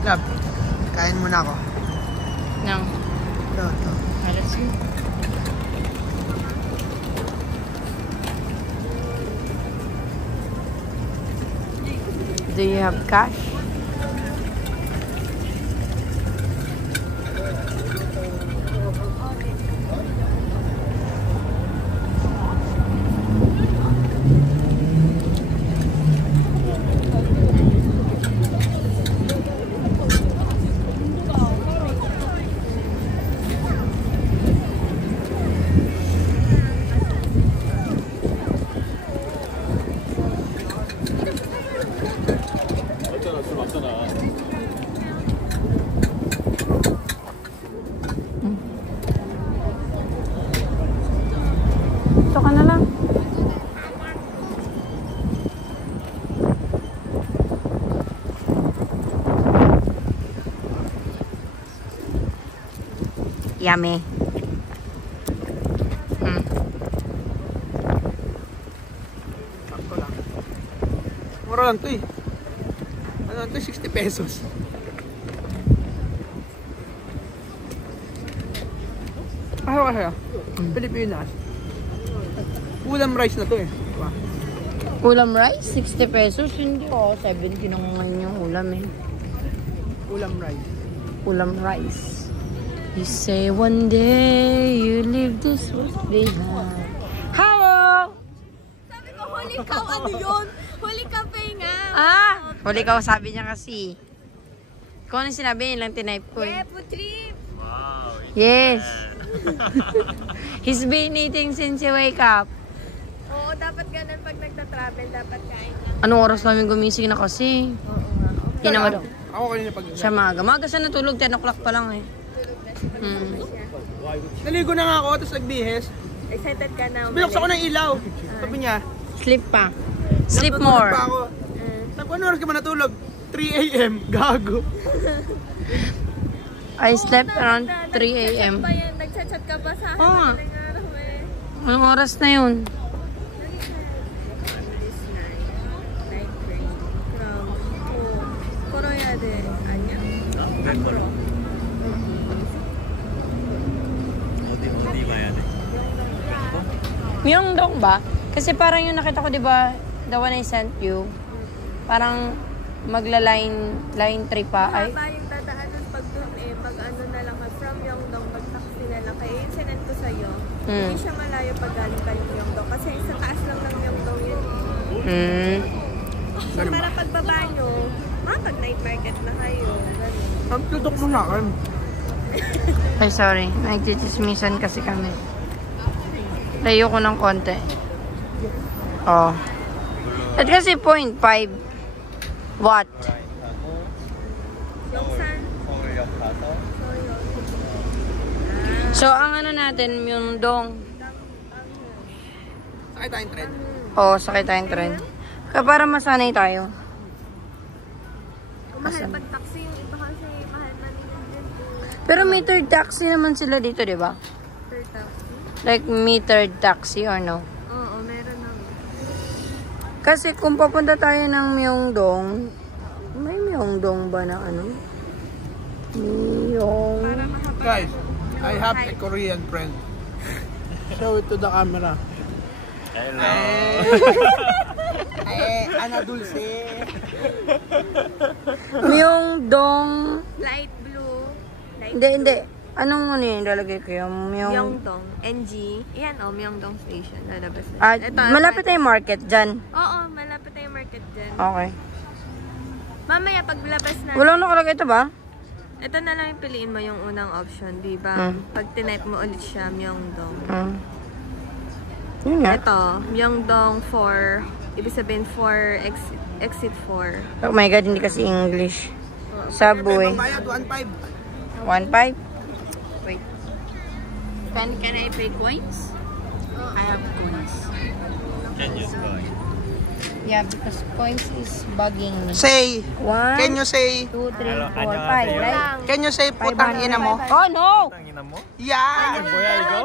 Love, kain muna ako. No. Ito. Let's see. Do you have cash? Ito ka na lang. Yummy. Mura lang ito eh. Ano lang ito? 60 pesos. Ano kasi? Pilipinas. Ulam rice na to eh. Diba? Ulam rice? 60 pesos? Hindi oh. 70 na ngayon yung ulam eh. Ulam rice. Ulam rice. You say one day you leave this world behind. Hello! Sabi ko, huli ka, ano yun? Huli ka pa nga. Ah! Huli ka, sabi niya kasi. Kung ano sinabi, yun lang tinype ko eh. Yeah, putrip. Wow. Yes. He's been eating since he wake up. Oo, dapat ganun pag nagta-travel, dapat kain lang. Anong oras namin gumising na kasi? Oo nga. Yan naman daw. Ako kanina pag Siya maaga. Maaga siya natulog, 10 o'clock pa lang eh. Tulog na siya. Naligo na nga ako, tapos nagbihes. Excited ka na. Binuksan ko ng ilaw. Sabi niya, Sleep pa. Sleep natutulog more. pa ako. Sabi ko, ano oras ka ba natulog? 3 a.m. Gago. I slept around 3 a.m. Nagchat-chat ka ba sa akin? Oo nga. Madaling araw eh. Anong oras na yun? This night, night train from Koroyade, Anya. Akro. Odi ba yan? Myeongdong ba? Kasi parang yung nakita ko, di ba, the one I sent you, parang line 3 pa. Ay, Mahaba yung dadaanan pag dun eh. Pag ano na lang, from Myeongdong, pag taxi na lang. Kaya yung sinend ko sa'yo, hindi siya malayo pag galing ka yung Myeongdong. Kasi sa taas lang ng Myeongdong yun eh. So, para pagbaba nyo, pag night market na kayo. Ganun. Ang tutok mo na akin. Ay, sorry. Nagchichismisan kasi kami. Layo ko ng konti. Oh. At kasi 0.5 watt. Yung san? So, ang ano natin, Myeongdong. Sakay tayong trend. Oh, sakay tayong tren. Kaya para masanay tayo. Kung mahal pag taxi, yung iba kasi mahal na nila din. Pero metered taxi naman sila dito, di ba? Per taxi? Like metered taxi or no? Oo, meron naman. Kasi kung papunta tayo ng Myeongdong, may Myeongdong ba na ano? Para makapag... Guys, I have a Korean friend. Show it to the camera. Hello. Ana Dulce. Myeongdong. Light blue. Light Hindi. Anong ano yun? Lalagay ko yung Myeongdong. NG. Yan o, Myeongdong Station. Lalabas na. Ah, Ito, malapit na yung market dyan. Oo, malapit na yung market dyan. Okay. Mamaya, paglabas na. Walang nakalagay ito ba? Ito na lang yung piliin mo yung unang option, di ba? Pag tinype mo ulit siya, Myeongdong. Yun nga. Ito, Myeongdong 4. Ibig sabihin 4, exit 4. Oh my God, hindi kasi English. Subway. Bayad 1.5. 1.5? Wait. Can I pay coins? I have coins. Can use coin. Yeah, because coins is bugging me. Say, 1, can you say, 2, 3, 4, 5, Annyeonghaseyo. right? can you say putang ina mo? Oh, no! Tangina mo? Yeah! Boya, ikaw?